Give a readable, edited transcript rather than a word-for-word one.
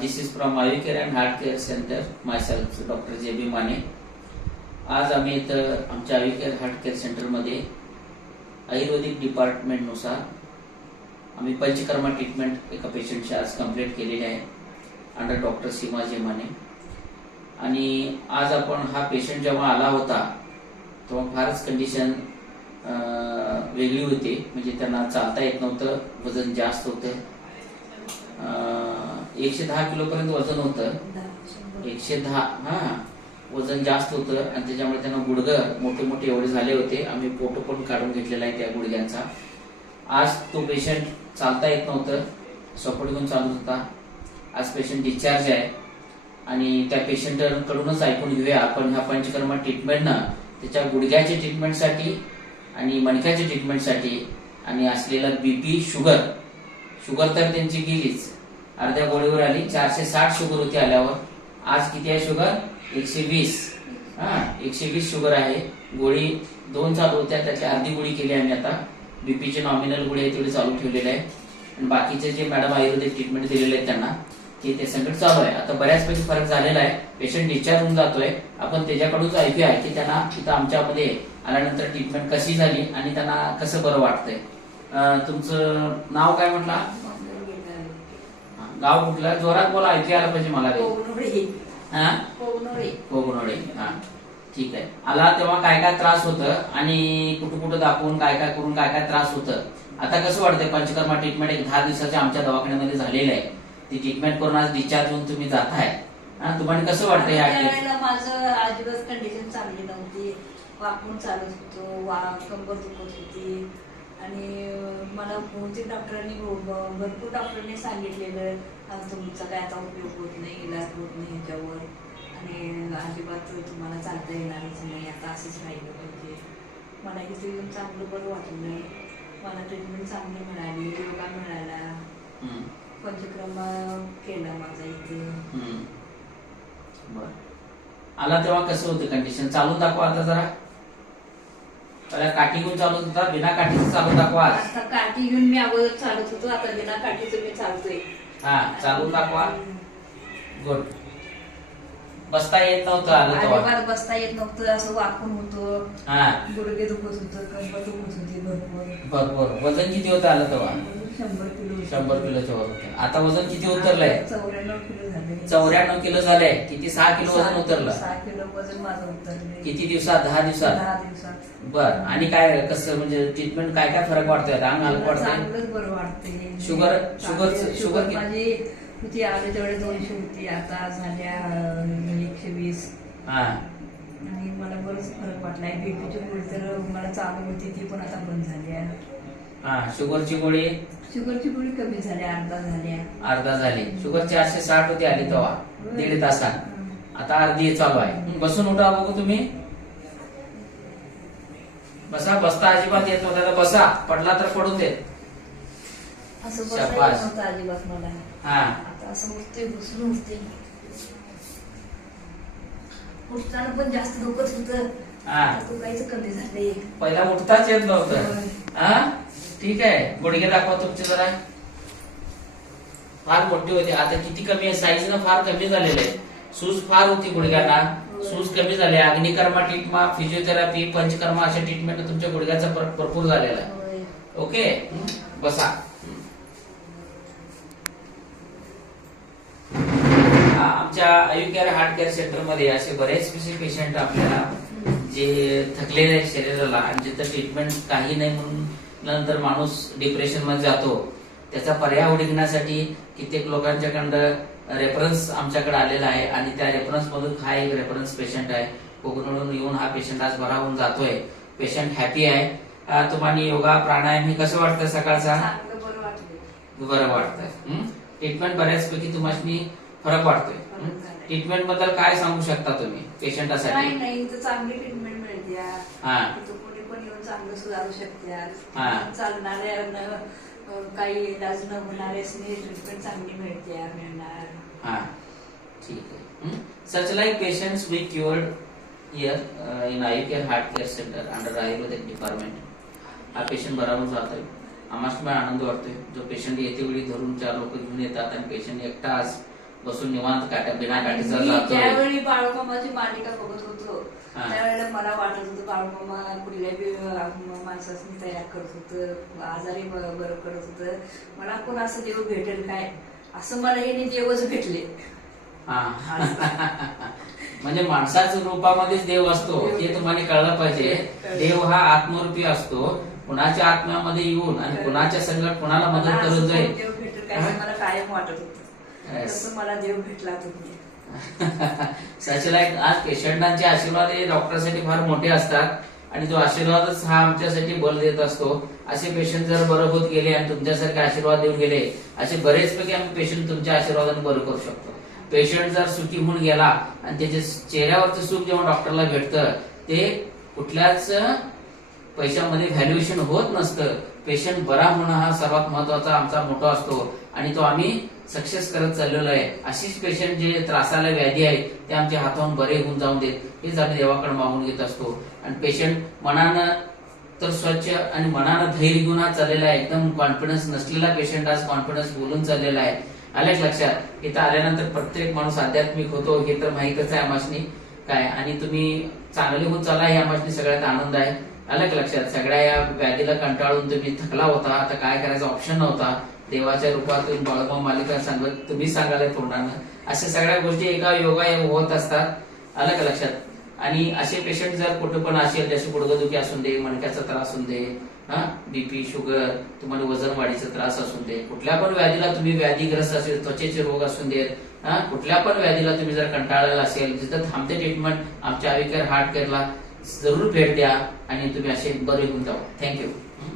This is from Ayucare and heart care centre, myself doctor JB Mane. आज आम्ही इथं आमच्या आयुकेअर हार्ट केअर सेंटरमध्ये आयुर्वेदिक डिपार्टमेंटनुसार आम्ही पंचकर्मा ट्रीटमेंट एका पेशंटची आज कंप्लीट केलेली आहे अंडर डॉक्टर सीमा जे माने. आणि आज आपण हा पेशंट जेव्हा आला होता तेव्हा फारच कंडिशन वेगळी होती. म्हणजे त्यांना चालता येत नव्हतं, वजन जास्त होतं, 110 किलोपर्यंत वजन होतं, 110 वजन जास्त होतं. आणि त्याच्यामुळे त्यांना गुडघं मोठे मोठे एवढे झाले होते. आम्ही फोटो पण काढून घेतलेला आहे त्या गुडघ्यांचा. आज तो पेशंट चालता येत नव्हतं, सपोर्ट घेऊन चालत होता. आज पेशंट डिस्चार्ज आहे आणि त्या पेशंट कडूनच ऐकून घेऊया आपण ह्या पंचकर्मा ट्रीटमेंटनं त्याच्या गुडघ्याच्या ट्रीटमेंटसाठी आणि मणक्याच्या ट्रीटमेंटसाठी आणि असलेला BP शुगर तर त्यांची गेलीच, अर्ध्या गोळीवर आली. 460 शुगर होती आल्यावर. आज किती आहे शुगर? 120. 120 शुगर आहे. गोळी 2 चालू होत्या, त्यातली अर्धी गोळी केली आम्ही आता. BPची नॉमिनल गोळी आहे तेवढी चालू ठेवलेली आहे. आणि बाकीचे जे मॅडम आयुर्वेदिक ट्रीटमेंट दिलेले आहेत त्यांना ते संकट चालू आहे. आता बऱ्याचपैकी फरक झालेला आहे. पेशंट डिस्चार्ज होऊन जातोय. आपण त्याच्याकडूनच ऐकूया की त्यांना इथं आमच्यामध्ये आल्यानंतर ट्रीटमेंट कशी झाली आणि त्यांना कसं बरं वाटतंय. तुमचं नाव काय म्हटलं? गाव कुठलं? जोरात बोला, ऐकू आला पाहिजे मला. कोगनोळे. ठीक आहे. आला तेव्हा काय काय त्रास होतं आणि कुठं कुठं दाखवून काय काय करून काय काय त्रास होतं. आता कसं वाटतंय? पंचकर्मा ट्रीटमेंट एक 10 दिवसाच्या आमच्या दवाखान्यामध्ये झालेलं आहे. ती ट्रीटमेंट करून आज डिस्चार्ज होऊन तुम्ही जाताय. तुम्हाला कसं वाटतंय? माझं अजिबात कंडिशन चांगली नव्हती. वाकून चालत होतो, कंबर दुखत होती आणि मला बहुतेक डॉक्टरांनी भरपूर डॉक्टरांनी सांगितलेलं तुमचा काय आता उपयोग होत नाही, इलाज होत नाही ह्याच्यावर आणि अजिबात तुम्हाला चालता येणारच नाही, आता असंच राहिलं पाहिजे. मला इथे येऊन चांगलं बरं वाटलं नाही. मला ट्रीटमेंट चांगली मिळाली, योगा मिळाला, पंचकर्मा केला माझा इथे. आला तेव्हा कसं होतं कंडिशन? चालून दाखवा आता जरा. पहिला काठी घेऊन चालत होता, बिना काठीचं चालून दाखवा. आता काठी घेऊन मी अगोदर चालत होतो, आता बिना काठीचं मी चालतोय. चालून दाखवा. गुड. बसता येत नव्हतं आलं तेव्हा? अजिबात बसता येत नव्हतं, असं वाकून होतं, गुडघे दुखत होतं, कंबर दुखत होती भरपूर. वजन किती होतं आलं तेव्हा? 100 किलोच्या वर होतं. आता वजन किती उतरलंय? 94 किलो झाले. 94 किलो झालंय. किती? 6 किलो वजन उतरलं. 6 किलो वजन माझं उतरलं. किती दिवसात? 10 दिवसात. 10 दिवसात. बर. आणि काय कसं म्हणजे ट्रीटमेंट काय काय फरक वाटतोय? अंग हलकं वाटतंय? चांगलंच बरं वाटतंय. शुगर माझी होती आले तेवढे 200 होती, आता झाल्या 120. आणि मला बरंच फरक वाटलाय. BPची गोळी तर मला चालू होती, ती पण आता बंद झाली. शुगरची गोळी कमी झाली, अर्धा झाली. शुगर 460 होती आली तेव्हा 1.5 तासात. आता अर्धी चालू आहे. बसून उठा बघू तुम्ही. बसता अजिबात येत नव्हता. बसा, पडला तर पडून देत. असं बसता अजिबात मला. आता असं उठते, बसून उठते. उठताना पण जास्त दुखत होतं, दुखायचं कमी झालंय. पहिला उठताच येत नव्हतं. ठीक आहे. गुडघे दाखवा तुमचे जरा. फार मोठी होती, आता किती कमी आहे? साईज ना फार कमी झालेलं आहे. सूज फार होती गुडघ्यांना, सूज कमी झाली. अग्निकर्मा ट्रीटमेंट, फिजिओथेरपी, पंचकर्मा अशा ट्रीटमेंट तुमच्या गुडघ्याचा भरपूर झालेला आहे. ओके, बसा. आमच्या आयुकेअर हार्ट केअर सेंटर मध्ये असे बरेच पेशंट आपल्याला जे थकलेले आहेत शरीराला आणि जिथं ट्रीटमेंट काही नाही म्हणून नंतर माणूस डिप्रेशन मध्ये जातो, त्याचा पर्याय हुडकण्यासाठी कित्येक लोकांच्याकडं रेफरन्स आमच्याकडे आलेला आहे. आणि त्या रेफरन्स मधून हा एक रेफरन्स पेशंट आहे. कोकणावरून येऊन हा पेशंट आज बरा होऊन जातोय. पेशंट हॅपी आहे. तुम्हाला योगा प्राणायाम हे कसं वाटतं सकाळचा? बरं वाटतंय. ट्रीटमेंट बऱ्याचपैकी तुम्हाला फरक वाटतोय. ट्रीटमेंट बद्दल काय सांगू शकता तुम्ही पेशंटासाठी? नाही, चांगली ट्रीटमेंट मिळते. कोणी पण येऊन चांगलं सुधारू शकतात. चालणाऱ्या काही इलाज न होणाऱ्यासनी ट्रीटमेंट चांगली मिळते मिळणार. ठीक आहे. Such like patients we cured here in Ayucare heart care centre under Ayurvedic department. हा पेशंट बरा होऊन जातोय. आम्हाला आनंद वाटतोय. जो पेशंट येते वेळी धरून 4 लोक घेऊन येतात आणि पेशंट एकटा आज बसून निवांत बिना आणि काठीचा मी जातो. ज्यावेळी बाळूमामाची मालिका बघत होतो हा. त्यावेळेला मला वाटत होतं बाळूमामा कुठल्या बी माणसाने तयार करत होतं, आजारी बरं करत होतं. मला कोण असं देव भेटेल काय, असं मला हे देवच भेटले. म्हणजे माणसाच्या रूपामध्येच देव असतो हे तुम्हाला कळलं पाहिजे. देव हा आत्मरूपी असतो, कुणाच्या आत्म्यामध्ये येऊन आणि कुणाच्या संकट कुणाला मदत मला करून असं जाईल. देव भेटेल काय हे मला कायम वाटत होतं, तसं मला देव भेटला तुम्ही. सचिला आज पेशंटांचे आशीर्वाद हे डॉक्टरसाठी फार मोठे असतात आणि तो आशीर्वादच हा आमच्यासाठी बल देत असतो. असे पेशंट जर बरं होत गेले आणि तुमच्यासारखे आशीर्वाद देऊन गेले, असे बरेचपैकी आम्ही पेशंट तुमच्या आशीर्वादाने बरं करू शकतो. पेशंट जर सुखी होऊन गेला आणि त्याच्या चेहऱ्यावरचं सुख जेव्हा डॉक्टरला भेटतं ते कुठल्याच पैशामध्ये व्हॅल्युएशन होत नसतं. पेशंट बरा होणं हा सर्वात महत्वाचा आमचा मोठा असतो आणि तो आम्ही सक्सेस करत चाललेलो आहे. अशीच पेशंट जे त्रासाला व्याधी आहेत ते आमच्या हाताहून बरे होऊन जाऊन देत हेच आम्ही देवाकडे मागून घेत असतो. आणि पेशंट मनानं तर स्वच्छ आणि मनानं धैर्य घेऊन हा चाललेला आहे. एकदम कॉन्फिडन्स नसलेला पेशंट आज कॉन्फिडन्स बोलून चाललेला आहे. आल्याच लक्षात, इथं आल्यानंतर प्रत्येक माणूस आध्यात्मिक होतो हे तर माहीतच आहे आम्हासनी काय. आणि तुम्ही चांगले होत चालला हे आम्हासनी सगळ्यात आनंद आहे. आलं लक्षात, सगळ्या या व्याधीला कंटाळून तुम्ही थकला होता, आता काय करायचा ऑप्शन नव्हता. देवाच्या रूपातून बाळूमामा मालिका सांगत तुम्ही सांगायला तोंडानं अशा सगळ्या गोष्टी एका योगा होत असतात. आलं का लक्षात. आणि असे पेशंट जर कुठे पण असेल, जसे गुडघेदुखी असून दे, मणक्याचा त्रास असून दे, बीपी शुगर, तुम्हाला वजन वाढीचा त्रास असून दे, कुठल्या पण व्याधीला तुम्ही व्याधीग्रस्त असेल, त्वचेचे रोग असून देत, कुठल्या पण व्याधीला तुम्ही जर कंटाळलेला असेल, जिथं थांबते ट्रीटमेंट आमच्या आविकेअर हार्ट केअरला जरूर भेट द्या आणि तुम्ही असे बरे होऊन जावा. थँक्यू.